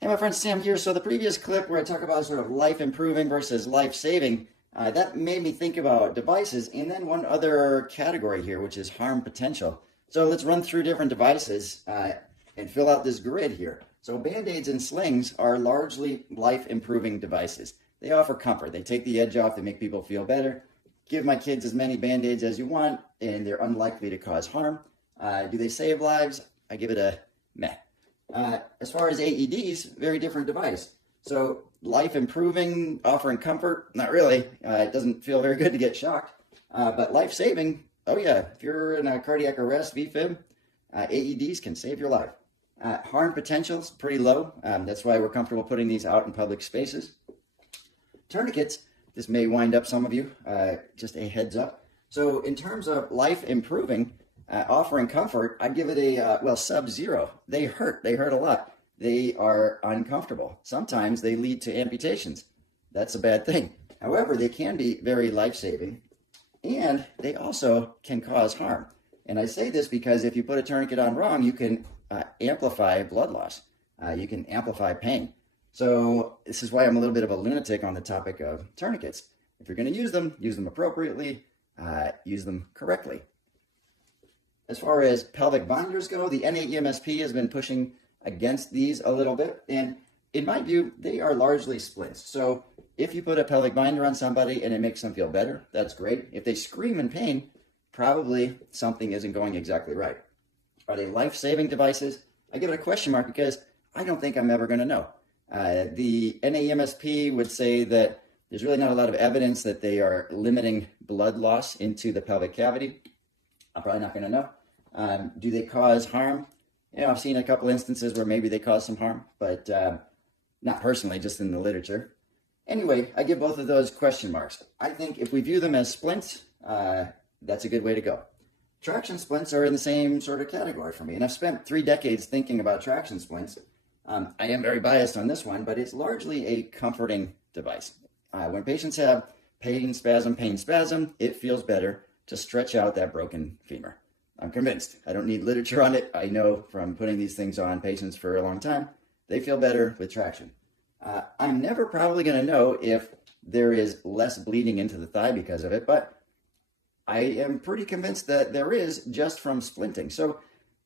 Hey, my friend Sam here. So the previous clip where I talk about sort of life improving versus life saving, that made me think about devices and then one other category here, which is harm potential. So let's run through different devices and fill out this grid here. So Band-Aids and slings are largely life improving devices. They offer comfort. They take the edge off. They make people feel better. Give my kids as many Band-Aids as you want, and they're unlikely to cause harm. Do they save lives? I give it a meh. As far as AEDs, very different device. So life improving, offering comfort, not really. It doesn't feel very good to get shocked. But life saving, oh yeah, if you're in a cardiac arrest, VFib, AEDs can save your life. Harm potential is pretty low. That's why we're comfortable putting these out in public spaces. Tourniquets, this may wind up some of you, just a heads up. So in terms of life improving, offering comfort, I'd give it a, sub-zero. They hurt a lot. They are uncomfortable. Sometimes they lead to amputations. That's a bad thing. However, they can be very life-saving, and they also can cause harm. And I say this because if you put a tourniquet on wrong, you can amplify blood loss. You can amplify pain. So this is why I'm a little bit of a lunatic on the topic of tourniquets. If you're going to use them appropriately, use them correctly. As far as pelvic binders go, the NAEMSP has been pushing against these a little bit, and in my view, they are largely splints. So if you put a pelvic binder on somebody and it makes them feel better, that's great. If they scream in pain, probably something isn't going exactly right. Are they life-saving devices? I give it a question mark because I don't think I'm ever going to know. The NAEMSP would say that there's really not a lot of evidence that they are limiting blood loss into the pelvic cavity. I'm probably not going to know. Do they cause harm? I've seen a couple instances where maybe they cause some harm, but not personally, just in the literature. Anyway, I give both of those question marks. I think if we view them as splints, that's a good way to go. Traction splints are in the same sort of category for me, and I've spent 3 decades thinking about traction splints. I am very biased on this one, but it's largely a comforting device. When patients have pain spasm, it feels better to stretch out that broken femur. I'm convinced. I don't need literature on it. I know from putting these things on patients for a long time, they feel better with traction. I'm never probably going to know if there is less bleeding into the thigh because of it, but I am pretty convinced that there is just from splinting. So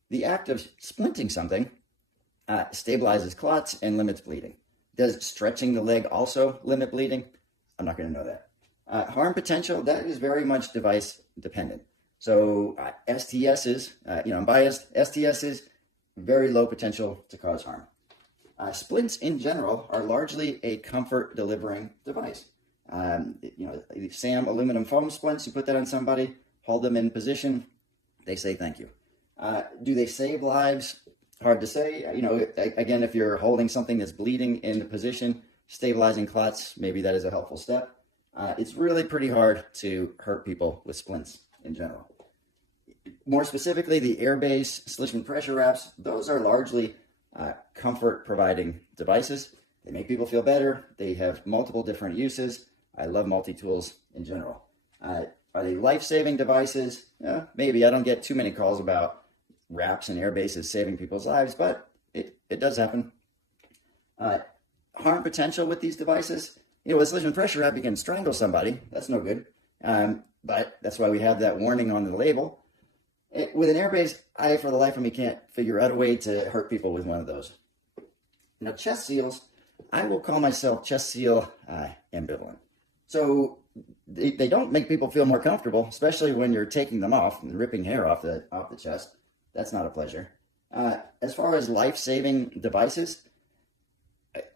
the act of splinting something stabilizes clots and limits bleeding. Does stretching the leg also limit bleeding? I'm not going to know that. Harm potential, that is very much device dependent. So STSs, I'm biased, STSs, very low potential to cause harm. Splints in general are largely a comfort delivering device. SAM aluminum foam splints, you put that on somebody, hold them in position, they say thank you. Do they save lives? Hard to say. Again, if you're holding something that's bleeding in the position, stabilizing clots, maybe that is a helpful step. It's really pretty hard to hurt people with splints in general. More specifically, the Airbase Schlichmann pressure wraps, those are largely comfort-providing devices. They make people feel better. They have multiple different uses. I love multi-tools in general. Are they life-saving devices? Maybe. I don't get too many calls about wraps and Airbases saving people's lives, but it does happen. Harm potential with these devices? With a Schlichmann pressure wrap, you can strangle somebody. That's no good. But that's why we have that warning on the label. With an Airbase, I, for the life of me, can't figure out a way to hurt people with one of those. Now, chest seals, I will call myself chest seal ambivalent. So they don't make people feel more comfortable, especially when you're taking them off and ripping hair off the chest. That's not a pleasure. As far as life-saving devices,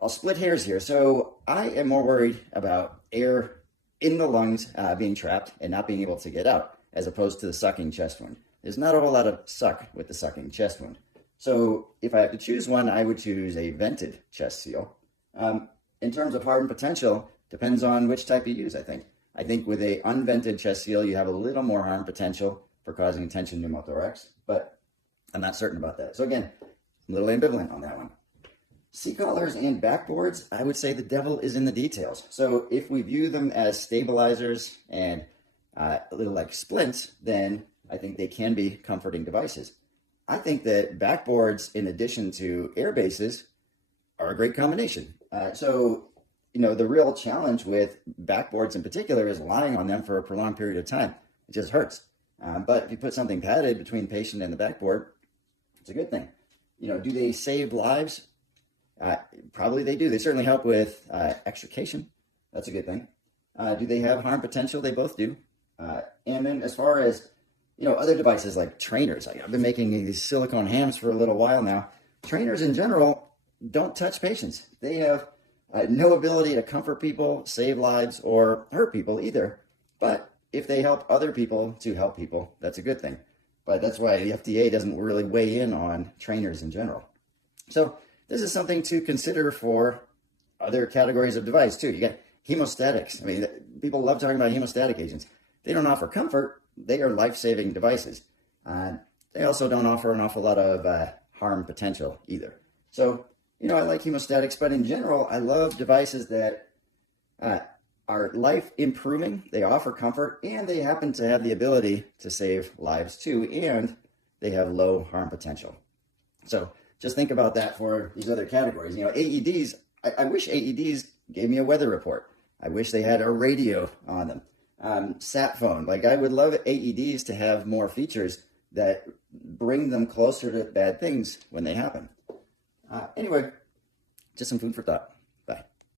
I'll split hairs here. So I am more worried about air in the lungs being trapped and not being able to get out, as opposed to the sucking chest wound. There's not a whole lot of suck with the sucking chest wound. So if I have to choose one, I would choose a vented chest seal. In terms of harm potential, depends on which type you use, I think. I think with a unvented chest seal, you have a little more harm potential for causing tension pneumothorax, but I'm not certain about that. So again, I'm a little ambivalent on that one. C-collars and backboards, I would say the devil is in the details. So if we view them as stabilizers and a little like splints, then I think they can be comforting devices. I think that backboards, in addition to Airbases, are a great combination. The real challenge with backboards in particular is lying on them for a prolonged period of time. It just hurts. But if you put something padded between the patient and the backboard, it's a good thing. Do they save lives? Probably they do. They certainly help with extrication. That's a good thing. Do they have harm potential? They both do. And then as far as, other devices like trainers, I've been making these silicone hams for a little while now. Trainers in general don't touch patients. They have no ability to comfort people, save lives, or hurt people either. But if they help other people to help people, that's a good thing. But that's why the FDA doesn't really weigh in on trainers in general. So this is something to consider for other categories of device too. You got hemostatics. I mean, people love talking about hemostatic agents. They don't offer comfort. They are life-saving devices. They also don't offer an awful lot of harm potential either. So, I like hemostatics, but in general, I love devices that are life improving. They offer comfort, and they happen to have the ability to save lives too, and they have low harm potential. So just think about that for these other categories. AEDs, I wish AEDs gave me a weather report. I wish they had a radio on them. Sat phone, I would love AEDs to have more features that bring them closer to bad things when they happen. Anyway, just some food for thought.